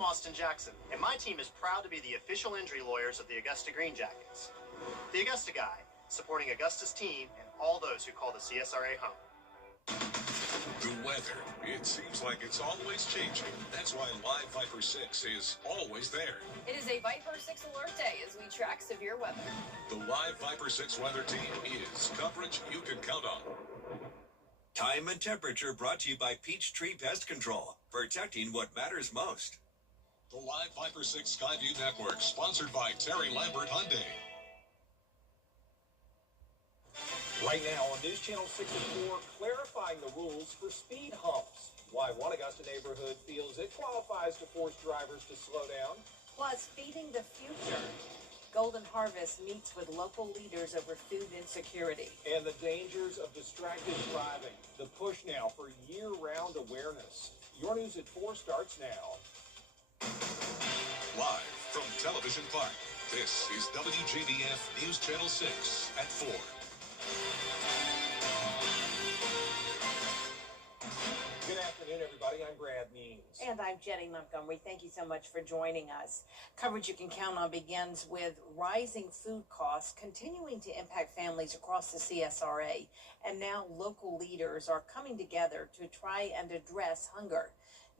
I'm Austin Jackson, and my team is proud to be the official injury lawyers of the Augusta Green Jackets. The Augusta Guy, supporting Augusta's team and all those who call the CSRA home. The weather, it seems like it's always changing. That's why Live Viper 6 is always there. It is a Viper 6 alert day as we track severe weather. The Live Viper 6 weather team is coverage you can count on. Time and temperature brought to you by Peachtree Pest Control, protecting what matters most. The Live Viper 6 Skyview Network, sponsored by Terry Lambert Hyundai. Right now on News Channel 64, clarifying the rules for speed humps. Why one Augusta neighborhood feels it qualifies to force drivers to slow down. Plus, feeding the future. Golden Harvest meets with local leaders over food insecurity. And the dangers of distracted driving. The push now for year-round awareness. Your News at 4 starts now. Live from Television Park, this is WJBF News Channel 6 at 4. Good afternoon, everybody. I'm Brad Means. And I'm Jenny Montgomery. Thank you so much for joining us. Coverage you can count on begins with rising food costs continuing to impact families across the CSRA. And now local leaders are coming together to try and address hunger.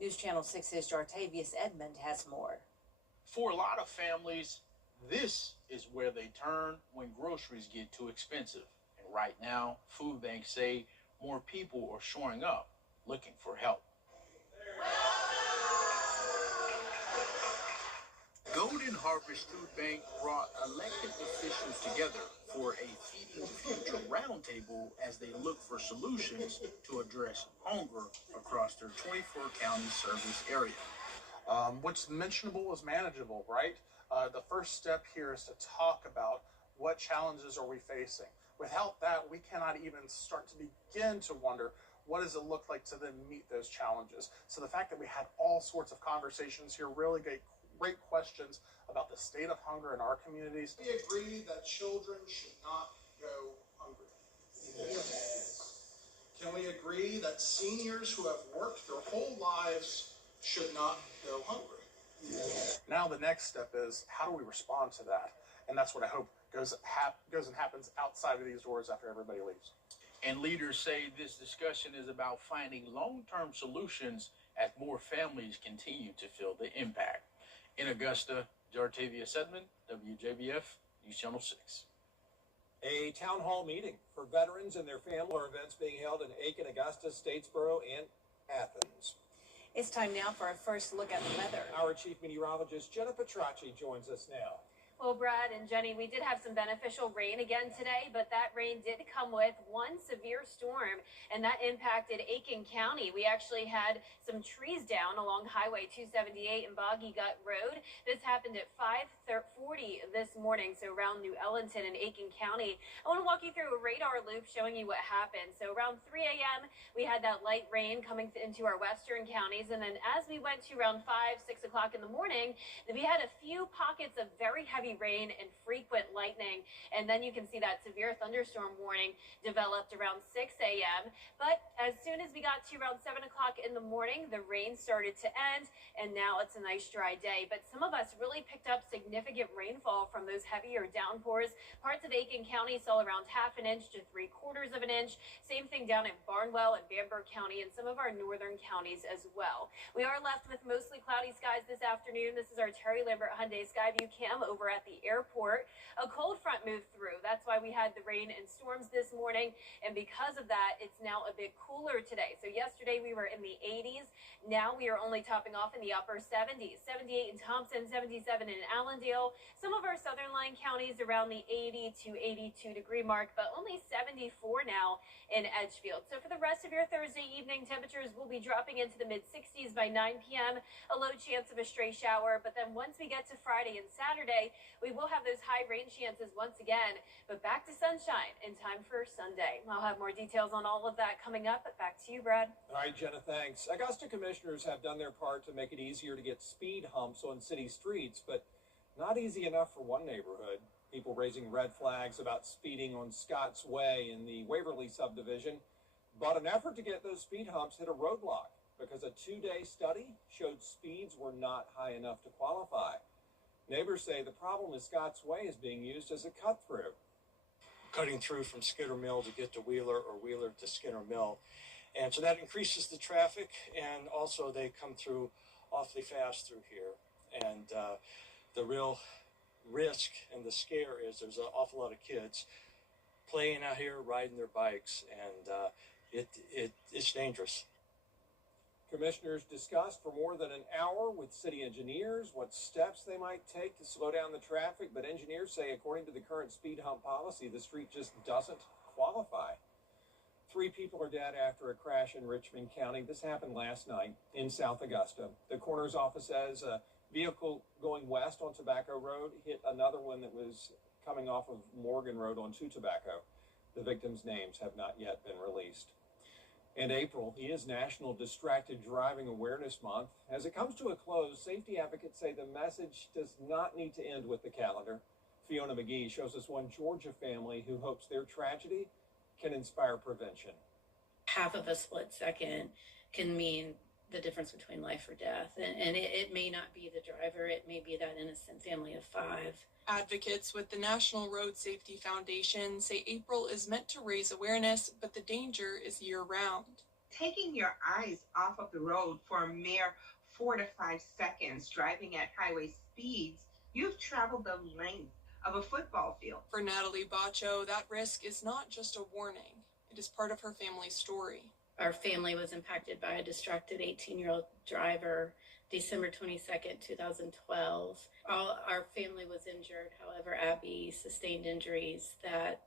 News Channel 6's Jartavius Edmond has more. For a lot of families, this is where they turn when groceries get too expensive. And right now, food banks say more people are showing up looking for help. Golden Harvest Food Bank brought elected officials together for a Feeding the Future roundtable as they look for solutions to address hunger across their 24-county service area. What's mentionable is manageable, right? The first step here is to talk about what challenges are we facing. Without that, we cannot even start to begin to wonder what does it look like to then meet those challenges. So the fact that we had all sorts of conversations here, really great questions about the state of hunger in our communities. We agree that children should not go hungry. Yes. Can we agree that seniors who have worked their whole lives should not go hungry? Yes. Now the next step is, how do we respond to that? And that's what I hope goes and happens outside of these doors after everybody leaves. And leaders say this discussion is about finding long-term solutions as more families continue to feel the impact. In Augusta, Jartavius Edmond, WJBF, News Channel 6. A town hall meeting for veterans and their family events being held in Aiken, Augusta, Statesboro, and Athens. It's time now for a first look at the weather. Our chief meteorologist, Jenna Petracci, joins us now. Well, Brad and Jenny, we did have some beneficial rain again today, but that rain did come with one severe storm, and that impacted Aiken County. We actually had some trees down along Highway 278 and Boggy Gut Road. This happened at 5:40 this morning, so around New Ellington and Aiken County. I want to walk you through a radar loop showing you what happened. So around 3 a.m., we had that light rain coming into our western counties, and then as we went to around 5, 6 o'clock in the morning, we had a few pockets of very heavy rain and frequent lightning, and then you can see that severe thunderstorm warning developed around 6 a.m. But as soon as we got to around 7 o'clock in the morning, the rain started to end, and now it's a nice dry day. But some of us really picked up significant rainfall from those heavier downpours. Parts of Aiken County saw around ½ an inch to 3/4 of an inch. Same thing down in Barnwell and Bamberg County and some of our northern counties as well. We are left with mostly cloudy skies this afternoon. This is our Terry Lambert Hyundai Skyview cam over at the airport. A cold front moved through. That's why we had the rain and storms this morning, and because of that, it's now a bit cooler today. So yesterday we were in the 80s. Now we are only topping off in the upper 70s. 78 in Thompson, 77 in Allendale. Some of our southern line counties around the 80 to 82 degree mark, but only 74 now in Edgefield. So for the rest of your Thursday evening, temperatures will be dropping into the mid-60s by 9 p.m. A low chance of a stray shower, but then once we get to Friday and Saturday, we will have those high rain chances once again, but back to sunshine in time for Sunday. I'll have more details on all of that coming up, but back to you, Brad. All right, Jenna, thanks. Augusta commissioners have done their part to make it easier to get speed humps on city streets, but not easy enough for one neighborhood. People raising red flags about speeding on Scott's Way in the Waverly subdivision, but an effort to get those speed humps hit a roadblock. because a 2-day study showed speeds were not high enough to qualify. Neighbors say the problem is Scott's Way is being used as a cut-through. Cutting through from Skinner Mill to get to Wheeler or Wheeler to Skinner Mill. And so that increases the traffic, and also they come through awfully fast through here. And the real risk and the scare is there's an awful lot of kids playing out here, riding their bikes, and it's dangerous. Commissioners discussed for more than an hour with city engineers what steps they might take to slow down the traffic, but engineers say according to the current speed hump policy, the street just doesn't qualify. 3 people are dead after a crash in Richmond County. This happened last night in South Augusta. The coroner's office says a vehicle going west on Tobacco Road hit another one that was coming off of Morgan Road on 2 Tobacco. The victims' names have not yet been released. And April is National Distracted Driving Awareness Month. As it comes to a close, safety advocates say the message does not need to end with the calendar. Fiona McGee shows us one Georgia family who hopes their tragedy can inspire prevention. Half of a split second can mean the difference between life or death. And it may not be the driver, it may be that innocent family of 5. Advocates with the National Road Safety Foundation say April is meant to raise awareness, but the danger is year-round. Taking your eyes off of the road for a mere 4 to 5 seconds driving at highway speeds, you've traveled the length of a football field. For Natalie Bacho, that risk is not just a warning. It is part of her family's story. Our family was impacted by a distracted 18-year-old driver December 22nd, 2012. Our family was injured. However, Abby sustained injuries that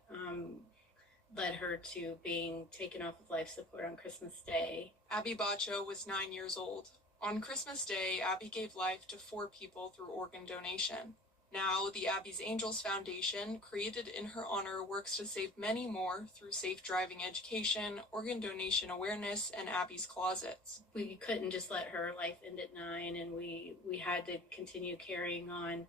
led her to being taken off of life support on Christmas Day. Abby Bacho was 9 years old. On Christmas Day, Abby gave life to 4 people through organ donation. Now, the Abby's Angels Foundation, created in her honor, works to save many more through safe driving education, organ donation awareness, and Abby's Closets. We couldn't just let her life end at 9, and we had to continue carrying on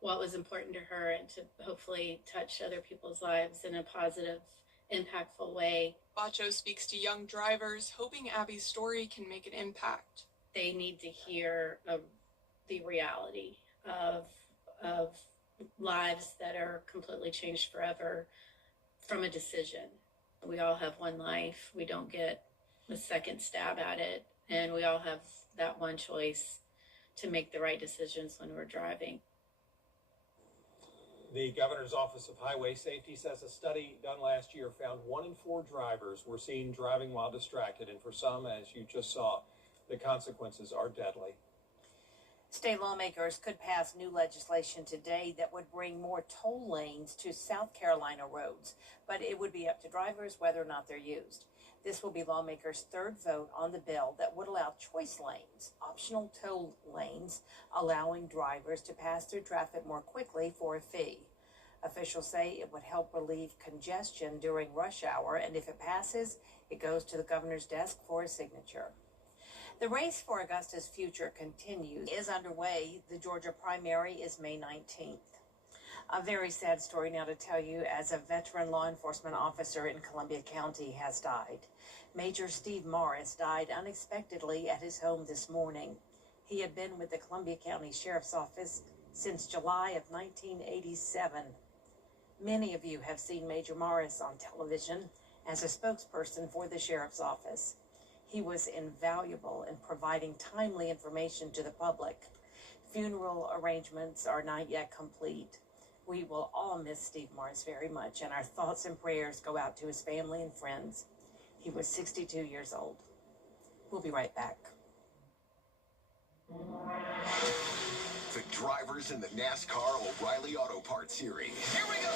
what was important to her and to hopefully touch other people's lives in a positive, impactful way. Bacho speaks to young drivers, hoping Abby's story can make an impact. They need to hear the reality of lives that are completely changed forever from a decision. We all have one life. We don't get a second stab at it. And we all have that one choice to make the right decisions when we're driving. The Governor's Office of Highway Safety says a study done last year found 1 in 4 drivers were seen driving while distracted. And for some, as you just saw, the consequences are deadly. State lawmakers could pass new legislation today that would bring more toll lanes to South Carolina roads, but it would be up to drivers whether or not they're used. This will be lawmakers' 3rd vote on the bill that would allow choice lanes, optional toll lanes, allowing drivers to pass through traffic more quickly for a fee. Officials say it would help relieve congestion during rush hour, and if it passes, it goes to the governor's desk for a signature. The race for Augusta's future continues, is underway. The Georgia primary is May 19th. A very sad story now to tell you, as a veteran law enforcement officer in Columbia County has died. Major Steve Morris died unexpectedly at his home this morning. He had been with the Columbia County Sheriff's Office since July of 1987. Many of you have seen Major Morris on television as a spokesperson for the Sheriff's Office. He was invaluable in providing timely information to the public. Funeral arrangements are not yet complete. We will all miss Steve Morris very much, and our thoughts and prayers go out to his family and friends. He was 62 years old. We'll be right back. The drivers in the NASCAR O'Reilly Auto Parts Series. Here we go.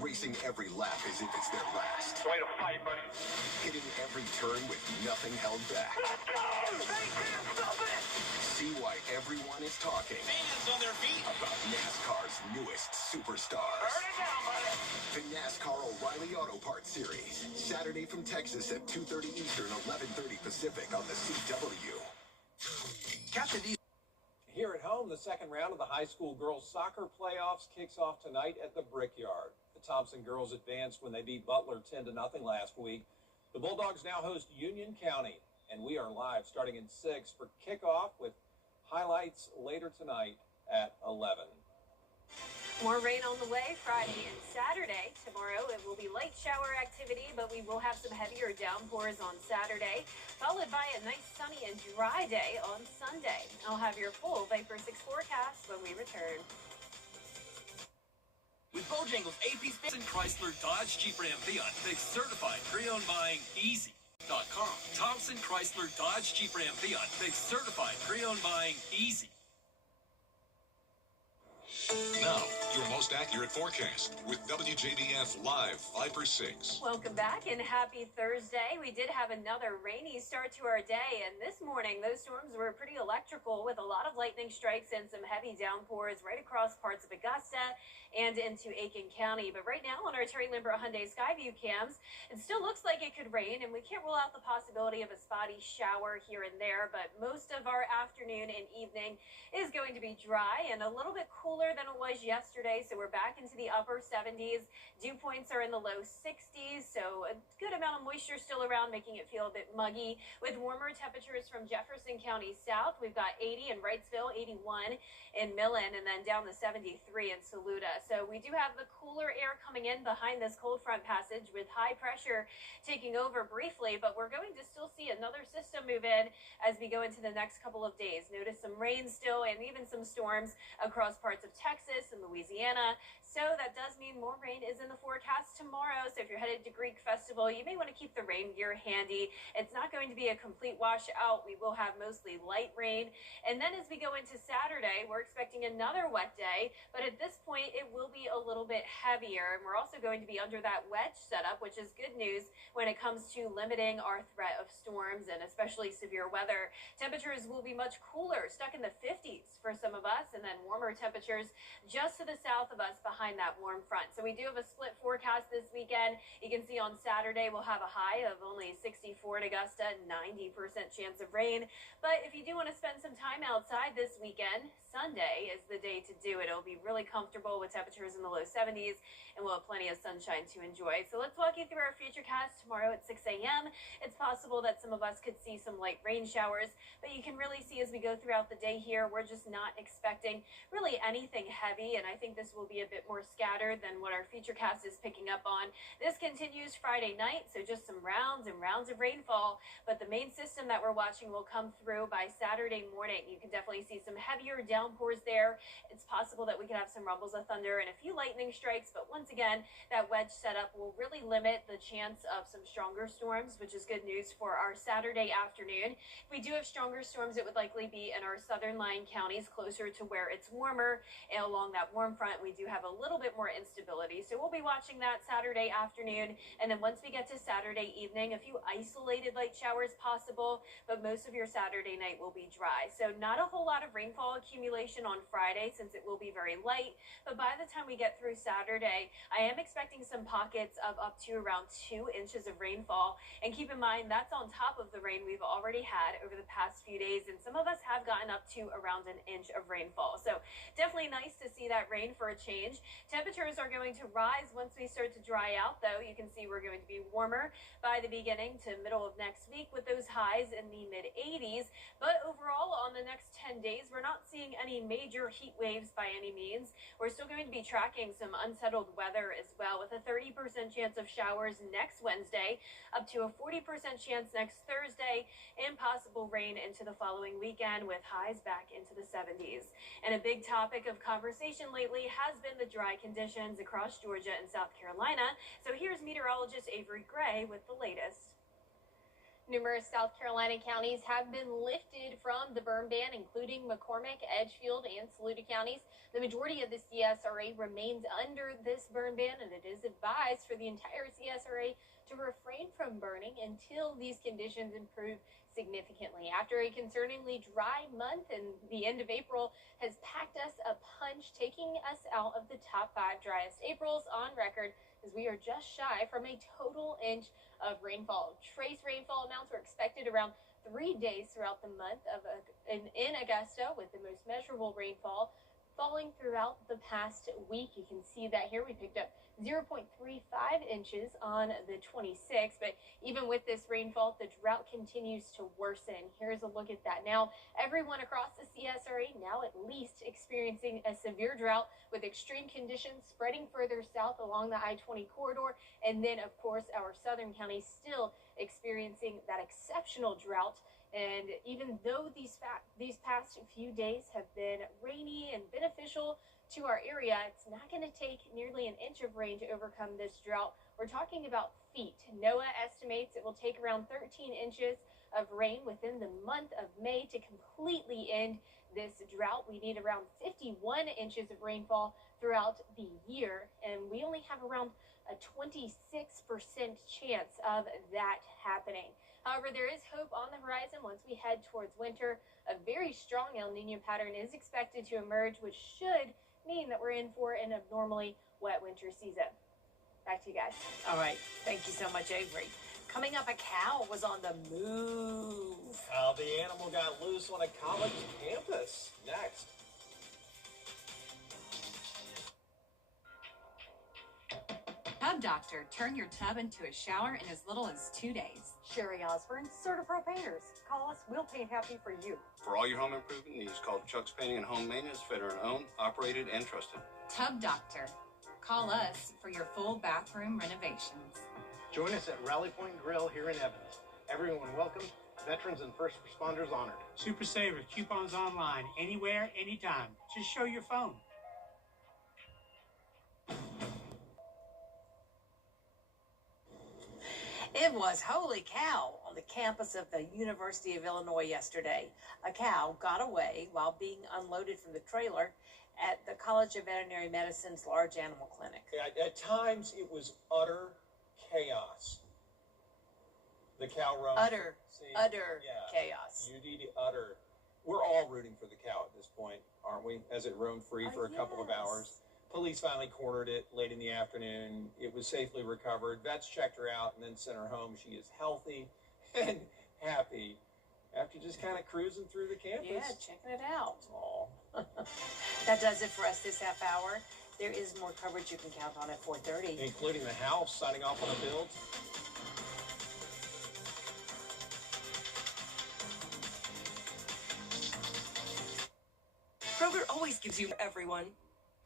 Racing every lap as if it's their last. Way to fight, buddy. Hitting every turn with nothing held back. Let's go! They can't stop it! See why everyone is talking. Fans on their feet. About NASCAR's newest superstars. Burn it down, buddy. The NASCAR O'Reilly Auto Parts Series. Saturday from Texas at 2:30 Eastern, 11:30 Pacific on the CW. Captain D. Here at home, the second round of the high school girls soccer playoffs kicks off tonight at the Brickyard. The Thompson girls advanced when they beat Butler 10-0 last week. The Bulldogs now host Union County, and we are live starting in 6 for kickoff with highlights later tonight at 11. More rain on the way Friday and Saturday. Tomorrow it will be light shower activity, but we will have some heavier downpours on Saturday, followed by a nice sunny and dry day on Sunday. I'll have your full Viper 6 forecast when we return. With Bojangles AP Space and Chrysler Dodge Jeep Ram Fiat Fix Certified Pre-Owned Buying Easy.com. Thompson Chrysler Dodge Jeep Ram Fiat Fix Certified Pre-Owned Buying Easy. Now, your most accurate forecast with WJBF Live Viper 6. Welcome back and happy Thursday. We did have another rainy start to our day, and this morning those storms were pretty electrical with a lot of lightning strikes and some heavy downpours right across parts of Augusta and into Aiken County. But right now on our Terry Lambert Hyundai Skyview cams, it still looks like it could rain, and we can't rule out the possibility of a spotty shower here and there, but most of our afternoon and evening is going to be dry and a little bit cooler than it was yesterday, so we're back into the upper 70s. Dew points are in the low 60s, so a good amount of moisture still around, making it feel a bit muggy. With warmer temperatures from Jefferson County south, we've got 80 in Wrightsville, 81 in Millen, and then down to 73 in Saluda. So we do have the cooler air coming in behind this cold front passage with high pressure taking over briefly, but we're going to still see another system move in as we go into the next couple of days. Notice some rain still and even some storms across parts of Texas and Louisiana. So that does mean more rain is in the forecast tomorrow. So if you're headed to Greek Festival, you may want to keep the rain gear handy. It's not going to be a complete washout. We will have mostly light rain. And then as we go into Saturday, we're expecting another wet day. But at this point, it will be a little bit heavier. And we're also going to be under that wedge setup, which is good news when it comes to limiting our threat of storms and especially severe weather. Temperatures will be much cooler, stuck in the 50s for some of us, and then warmer temperatures just to the south of us behind that warm front. So we do have a split forecast this weekend. You can see on Saturday we'll have a high of only 64 in Augusta, 90% chance of rain. But if you do want to spend some time outside this weekend, Sunday is the day to do it. It'll be really comfortable with temperatures in the low 70s, and we'll have plenty of sunshine to enjoy. So let's walk you through our futurecast tomorrow at 6 a.m. It's possible that some of us could see some light rain showers, but you can really see as we go throughout the day here, we're just not expecting really anything heavy, and I think this will be a bit more scattered than what our futurecast is picking up on. This continues Friday night, so just some rounds and rounds of rainfall, but the main system that we're watching will come through by Saturday morning. You can definitely see some heavier downpours there. It's possible that we could have some rumbles of thunder and a few lightning strikes, but once again, that wedge setup will really limit the chance of some stronger storms, which is good news for our Saturday afternoon. If we do have stronger storms, it would likely be in our southern lying counties closer to where it's warmer, and along that warm front, we do have a little bit more instability. So we'll be watching that Saturday afternoon, and then once we get to Saturday evening, a few isolated light showers possible, but most of your Saturday night will be dry. So not a whole lot of rainfall accumulation on Friday since it will be very light, but by the time we get through Saturday, I am expecting some pockets of up to around 2 inches of rainfall, and keep in mind that's on top of the rain we've already had over the past few days, and some of us have gotten up to around an inch of rainfall. So definitely nice to see that rain for a change. Temperatures are going to rise once we start to dry out, though. You can see we're going to be warmer by the beginning to middle of next week with those highs in the mid-80s, but overall on the next 10 days, we're not seeing any major heat waves by any means. We're still going to be tracking some unsettled weather as well, with a 30% chance of showers next Wednesday, up to a 40% chance next Thursday, and possible rain into the following weekend with highs back into the 70s. And a big topic of conversation lately has been the dry conditions across Georgia and South Carolina. So here's meteorologist Avery Gray with the latest. Numerous South Carolina counties have been lifted from the burn ban, including McCormick, Edgefield, and Saluda counties. The majority of the CSRA remains under this burn ban, and it is advised for the entire CSRA to refrain from burning until these conditions improve significantly. After a concerningly dry month, and the end of April has packed us a punch, taking us out of the top 5 driest Aprils on record, as we are just shy from a total inch of rainfall. Trace rainfall amounts were expected around 3 days throughout the month in Augusta, with the most measurable rainfall falling throughout the past week. You can see that here. We picked up 0.35 inches on the 26th. But even with this rainfall, the drought continues to worsen. Here's a look at that. Now, everyone across the CSRA now at least experiencing a severe drought with extreme conditions spreading further south along the I-20 corridor. And then, of course, our southern counties still experiencing that exceptional drought. And even though these past few days have been rainy and beneficial to our area, it's not going to take nearly an inch of rain to overcome this drought. We're talking about feet. NOAA estimates it will take around 13 inches of rain within the month of May to completely end this drought. We need around 51 inches of rainfall throughout the year, and we only have around a 26% chance of that happening. However, there is hope on the horizon once we head towards winter. A very strong El Nino pattern is expected to emerge, which should mean that we're in for an abnormally wet winter season. Back to you guys. All right. Thank you so much, Avery. Coming up, a cow was on the move. How the animal got loose on a college campus. Next. Tub Doctor. Turn your tub into a shower in as little as 2 days. Sherry Osborne, Certi-Pro Painters. Call us, we'll paint happy for you. For all your home improvement needs, call Chuck's Painting and Home Maintenance, veteran-owned, operated, and trusted. Tub Doctor. Call us for your full bathroom renovations. Join us at Rally Point Grill here in Evans. Everyone welcome, veterans and first responders honored. Super Savers, coupons online, anywhere, anytime. Just show your phone. It was holy cow on the campus of the University of Illinois yesterday. A cow got away while being unloaded from the trailer at the College of Veterinary Medicine's large animal clinic. At times, it was utter chaos. The cow run. Utter chaos. Utter. We're all rooting for the cow at this point, aren't we? As it roamed free for a couple of hours. Police finally cornered it late in the afternoon. It was safely recovered. Vets checked her out and then sent her home. She is healthy and happy after just kind of cruising through the campus. Yeah, checking it out. Aw. That does it for us this half hour. There is more coverage you can count on at 4:30. Including the House signing off on a bill. Kroger always gives you everyone.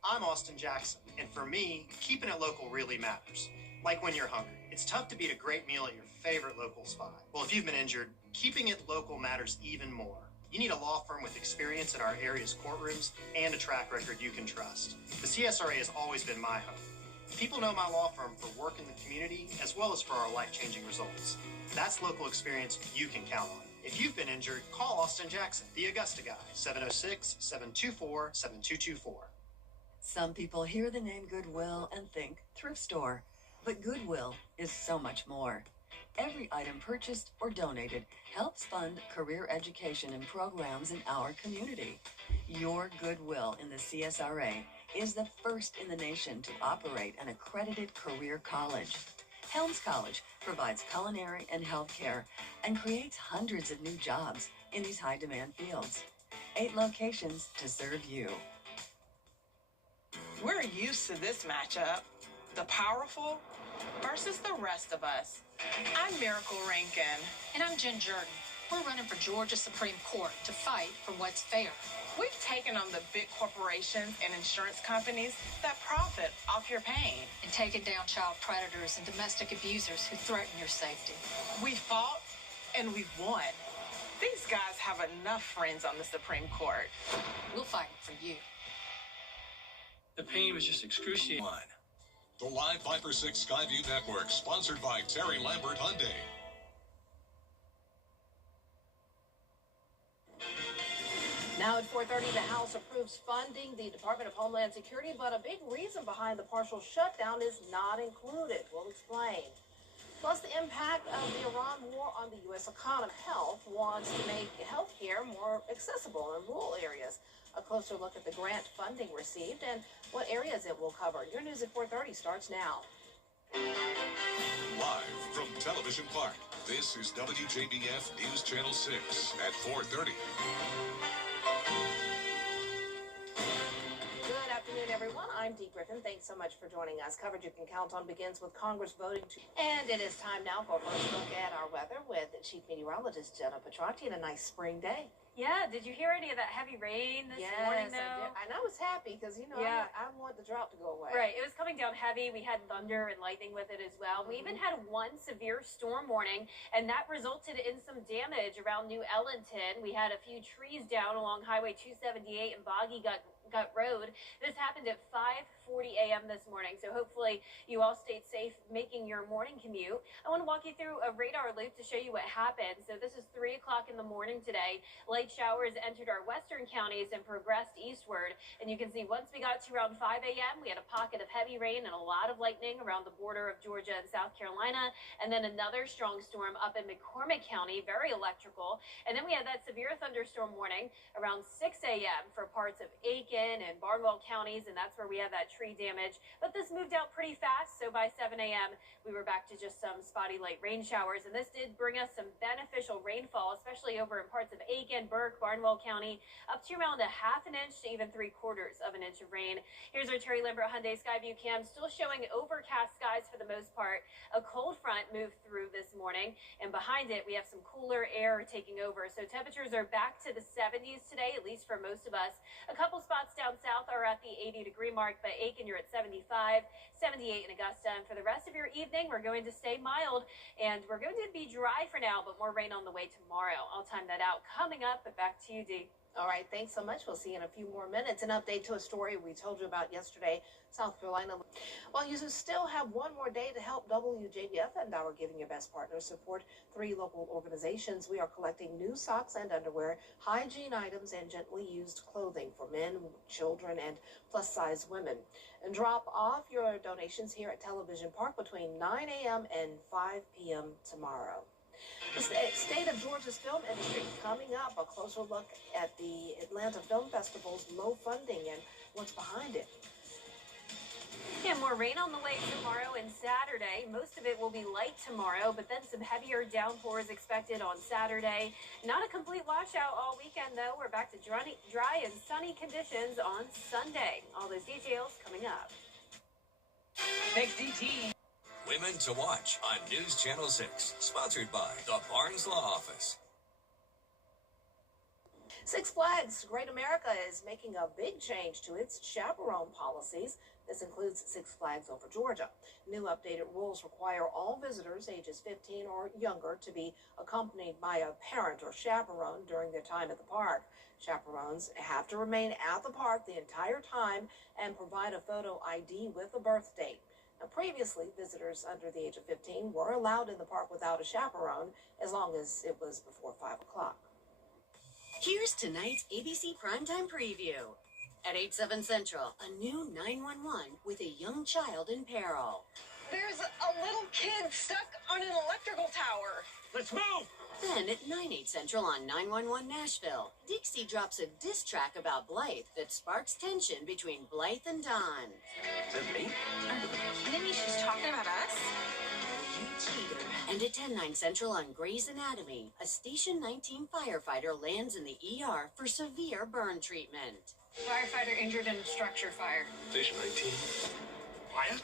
I'm Austin Jackson, and for me, keeping it local really matters. Like when you're hungry. It's tough to beat a great meal at your favorite local spot. Well, if you've been injured, keeping it local matters even more. You need a law firm with experience in our area's courtrooms and a track record you can trust. The CSRA has always been my home. People know my law firm for work in the community as well as for our life-changing results. That's local experience you can count on. If you've been injured, call Austin Jackson, the Augusta guy, 706-724-7224. Some people hear the name Goodwill and think thrift store, but Goodwill is so much more. Every item purchased or donated helps fund career education and programs in our community. Your Goodwill in the CSRA is the first in the nation to operate an accredited career college. Helms College provides culinary and healthcare and creates hundreds of new jobs in these high-demand fields. 8 locations to serve you. We're used to this matchup, the powerful versus the rest of us. I'm Miracle Rankin. And I'm Jen Jordan. We're running for Georgia Supreme Court to fight for what's fair. We've taken on the big corporations and insurance companies that profit off your pain. And taken down child predators and domestic abusers who threaten your safety. We fought and we've won. These guys have enough friends on the Supreme Court. We'll fight for you. The pain was just excruciating. The Live 5 for 6 Skyview Network, sponsored by Terry Lambert Hyundai. Now at 4:30, the House approves funding the Department of Homeland Security, but a big reason behind the partial shutdown is not included. We'll explain. Plus, the impact of the Iran war on the U.S. economy. Health wants to make health care more accessible in rural areas. A closer look at the grant funding received and what areas it will cover. Your news at 4:30 starts now. Live from Television Park, this is WJBF News Channel 6 at 4:30. Good afternoon, everyone. I'm I'm Dee Griffin. Thanks so much for joining us. Coverage you can count on begins with Congress voting to... And it is time now for a first look at our weather with Chief Meteorologist Jenna Petrocchi and a nice spring day. Yeah, did you hear any of that heavy rain this morning, though? I did. And I was happy because, I want the drought to go away. Right, it was coming down heavy. We had thunder and lightning with it as well. We even had one severe storm warning, and that resulted in some damage around New Ellington. We had a few trees down along Highway 278 and Boggy Gut Road. This happened at 5:40 a.m. this morning, so hopefully you all stayed safe making your morning commute. I want to walk you through a radar loop to show you what happened. So this is 3 o'clock in the morning today. Light showers entered our western counties and progressed eastward, and you can see once we got to around 5 a.m. we had a pocket of heavy rain and a lot of lightning around the border of Georgia and South Carolina, and then another strong storm up in McCormick County, very electrical, and then we had that severe thunderstorm warning around 6 a.m. for parts of Aiken and Barnwell counties, and that's where we had that tree damage. But this moved out pretty fast, so by 7 a.m. we were back to just some spotty light rain showers, and this did bring us some beneficial rainfall, especially over in parts of Aiken, Burke, Barnwell County, up to around a ½ an inch to even 3/4 of an inch of rain. Here's our Terry Lambert Hyundai Skyview cam, still showing overcast skies for the most part. A cold front moved through this morning, and behind it we have some cooler air taking over, so temperatures are back to the 70s today, at least for most of us. A couple spots down south are at the 80-degree mark, but Aiken, you're at 75, 78 in Augusta. And for the rest of your evening, we're going to stay mild, and we're going to be dry for now, but more rain on the way tomorrow. I'll time that out coming up, but back to you, Dee. All right, thanks so much. We'll see you in a few more minutes. An update to a story we told you about yesterday, South Carolina. Well, you still have one more day to help WJBF and our Giving Your Best partners support 3 local organizations. We are collecting new socks and underwear, hygiene items, and gently used clothing for men, children, and plus-size women. And drop off your donations here at Television Park between 9 a.m. and 5 p.m. tomorrow. The state of Georgia's film industry coming up. A closer look at the Atlanta Film Festival's low funding and what's behind it. Yeah, more rain on the way tomorrow and Saturday. Most of it will be light tomorrow, but then some heavier downpours expected on Saturday. Not a complete washout all weekend, though. We're back to dry and sunny conditions on Sunday. All those details coming up. Next DT. Women to Watch on News Channel 6, sponsored by the Barnes Law Office. Six Flags Great America is making a big change to its chaperone policies. This includes Six Flags Over Georgia. New updated rules require all visitors ages 15 or younger to be accompanied by a parent or chaperone during their time at the park. Chaperones have to remain at the park the entire time and provide a photo ID with a birth date. Now, previously, visitors under the age of 15 were allowed in the park without a chaperone as long as it was before 5 o'clock. Here's tonight's ABC Primetime Preview. At 8/7 Central, a new 911 with a young child in peril. There's a little kid stuck on an electrical tower. Let's move! Then at 9/8 Central on 911 Nashville, Dixie drops a diss track about Blythe that sparks tension between Blythe and Don. Is that me? Maybe she's talking about us? You cheater. And at 10/9 Central on Grey's Anatomy, a Station 19 firefighter lands in the ER for severe burn treatment. Firefighter injured in a structure fire. Station 19. Fire?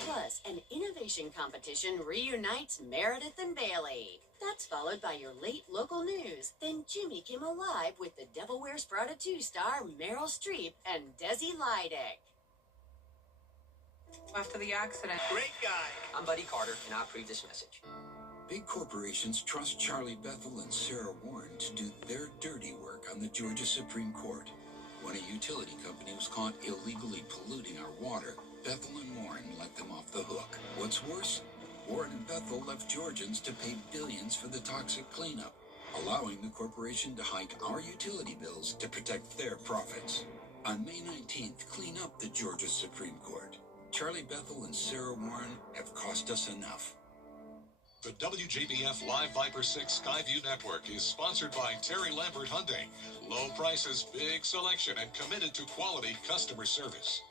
Plus, an innovation competition reunites Meredith and Bailey. That's followed by your late local news. Then Jimmy Kimmel Live with the Devil Wears Prada 2 star Meryl Streep and Desi Lydic. After the accident. Great guy. I'm Buddy Carter, and I approve this message. Big corporations trust Charlie Bethel and Sarah Warren to do their dirty work on the Georgia Supreme Court. When a utility company was caught illegally polluting our water, Bethel and Warren let them off the hook. What's worse? Warren and Bethel left Georgians to pay billions for the toxic cleanup, allowing the corporation to hike our utility bills to protect their profits. On May 19th, clean up the Georgia Supreme Court. Charlie Bethel and Sarah Warren have cost us enough. The WJBF Live Viper 6 Skyview Network is sponsored by Terry Lambert Hyundai. Low prices, big selection, and committed to quality customer service.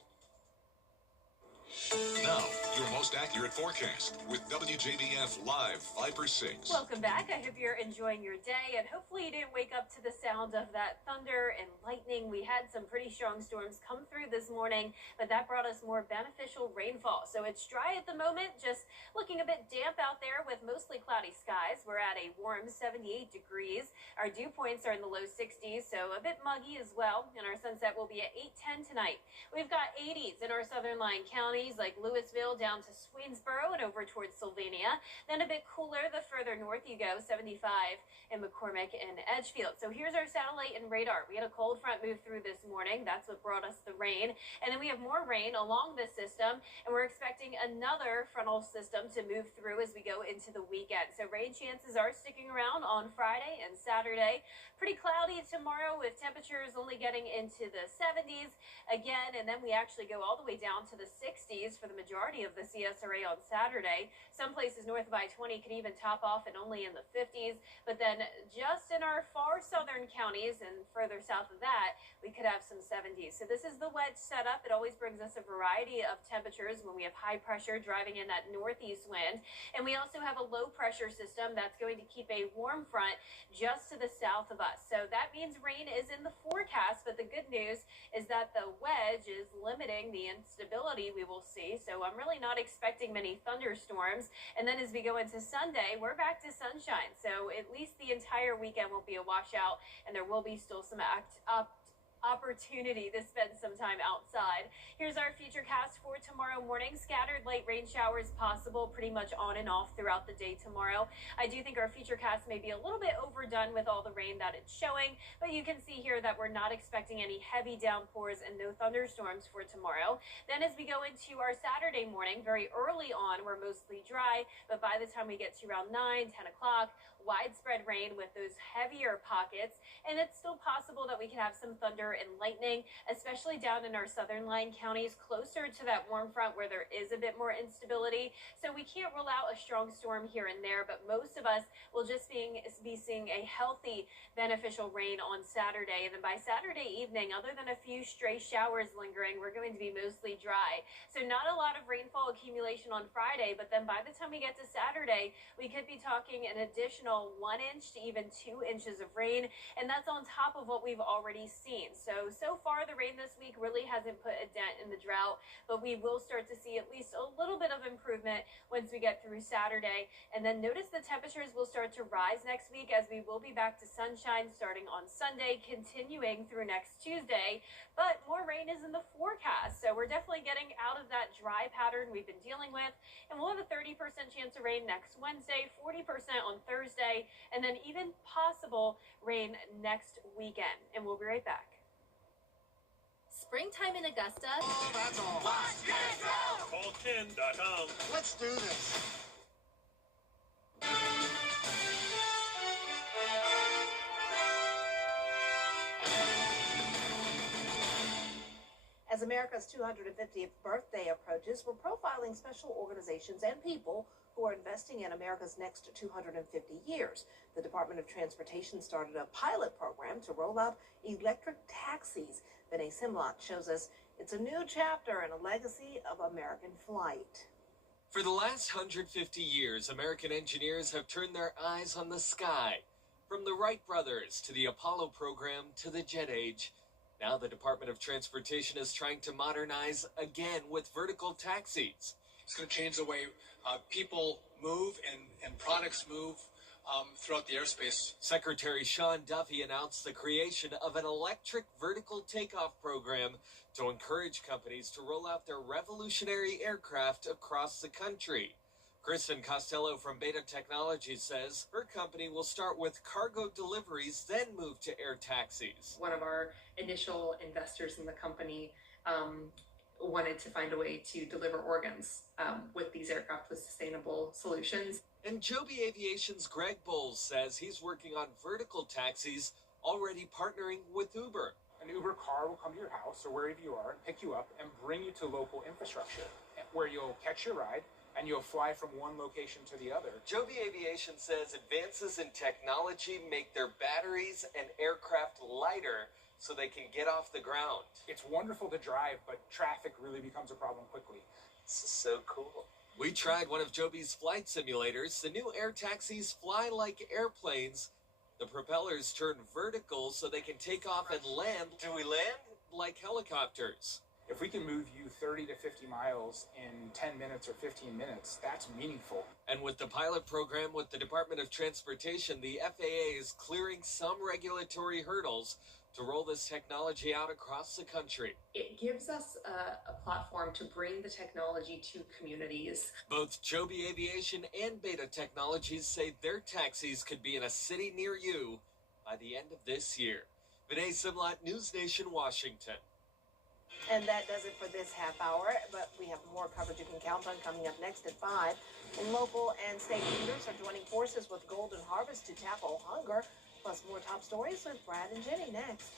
Now, your most accurate forecast with WJBF Live 5/6. Welcome back. I hope you're enjoying your day, and hopefully you didn't wake up to the sound of that thunder and lightning. We had some pretty strong storms come through this morning, but that brought us more beneficial rainfall. So it's dry at the moment, just looking a bit damp out there with mostly cloudy skies. We're at a warm 78 degrees. Our dew points are in the low 60s, so a bit muggy as well, and our sunset will be at 8:10 tonight. We've got 80s in our southern line counties like Louisville down to Swainsboro and over towards Sylvania. Then a bit cooler the further north you go, 75 in McCormick and Edgefield. So here's our satellite and radar. We had a cold front move through this morning. That's what brought us the rain. And then we have more rain along this system, and we're expecting another frontal system to move through as we go into the weekend. So rain chances are sticking around on Friday and Saturday. Pretty cloudy tomorrow with temperatures only getting into the 70s again, and then we actually go all the way down to the 60s for the majority of the CSRA on Saturday. Some places north of I-20 can even top off and only in the 50s, but then just in our far southern counties and further south of that, we could have some 70s. So this is the wedge setup. It always brings us a variety of temperatures when we have high pressure driving in that northeast wind. And we also have a low pressure system that's going to keep a warm front just to the south of us. So that means rain is in the forecast, but the good news is that the wedge is limiting the instability we will see. So I'm really not expecting many thunderstorms. And then as we go into Sunday, we're back to sunshine. So at least the entire weekend won't be a washout, and there will be still some opportunity to spend some time outside. Here's our futurecast for tomorrow morning. Scattered light rain showers possible pretty much on and off throughout the day tomorrow. I do think our futurecast may be a little bit overdone with all the rain that it's showing, but you can see here that we're not expecting any heavy downpours and no thunderstorms for tomorrow. Then as we go into our Saturday morning, very early on, we're mostly dry, but by the time we get to around 9, 10 o'clock, widespread rain with those heavier pockets, and it's still possible that we can have some thunder and lightning, especially down in our southern line counties closer to that warm front where there is a bit more instability. So we can't rule out a strong storm here and there, but most of us will just be seeing a healthy beneficial rain on Saturday. And then by Saturday evening, other than a few stray showers lingering, we're going to be mostly dry. So not a lot of rainfall accumulation on Friday, but then by the time we get to Saturday, we could be talking an additional 1 inch to even 2 inches of rain, and that's on top of what we've already seen. So far the rain this week really hasn't put a dent in the drought, but we will start to see at least a little bit of improvement once we get through Saturday. And then notice the temperatures will start to rise next week as we will be back to sunshine starting on Sunday, continuing through next Tuesday, but more rain is in the forecast. So we're definitely getting out of that dry pattern we've been dealing with, and we'll have a 30% chance of rain next Wednesday, 40% on Thursday, and then even possible rain next weekend. And we'll be right back. Springtime in Augusta. Oh, that's all. Call Ken.com. Let's do this. As America's 250th birthday approaches, we're profiling special organizations and people who are investing in America's next 250 years. The Department of Transportation started a pilot program to roll out electric taxis. Vinay Simlot shows us it's a new chapter in a legacy of American flight. For the last 150 years, American engineers have turned their eyes on the sky. From the Wright brothers to the Apollo program to the jet age. Now the Department of Transportation is trying to modernize again with vertical taxis. It's going to change the way people move and products move throughout the airspace. Secretary Sean Duffy announced the creation of an electric vertical takeoff program to encourage companies to roll out their revolutionary aircraft across the country. Kristen Costello from Beta Technologies says her company will start with cargo deliveries, then move to air taxis. One of our initial investors in the company wanted to find a way to deliver organs with these aircraft with sustainable solutions. And Joby Aviation's Greg Bowles says he's working on vertical taxis, already partnering with Uber. An Uber car will come to your house or wherever you are and pick you up and bring you to local infrastructure where you'll catch your ride and you'll fly from one location to the other. Joby Aviation says advances in technology make their batteries and aircraft lighter so they can get off the ground. It's wonderful to drive, but traffic really becomes a problem quickly. This is so cool. We tried one of Joby's flight simulators. The new air taxis fly like airplanes. The propellers turn vertical so they can take off and land. Do we land? Like helicopters. If we can move you 30 to 50 miles in 10 minutes or 15 minutes, that's meaningful. And with the pilot program with the Department of Transportation, the FAA is clearing some regulatory hurdles to roll this technology out across the country. It gives us a platform to bring the technology to communities. Both Joby Aviation and Beta Technologies say their taxis could be in a city near you by the end of this year. Vinay Simlat, News Nation, Washington. And that does it for this half hour, but we have more coverage you can count on coming up next at 5. And local and state leaders are joining forces with Golden Harvest to tackle hunger. Plus more top stories with Brad and Jenny next.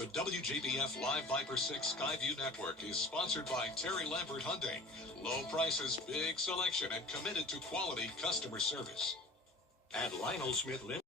The WJBF Live Viper 6 Skyview Network is sponsored by Terry Lambert Hyundai. Low prices, big selection, and committed to quality customer service. At Lionel Smith Lynn.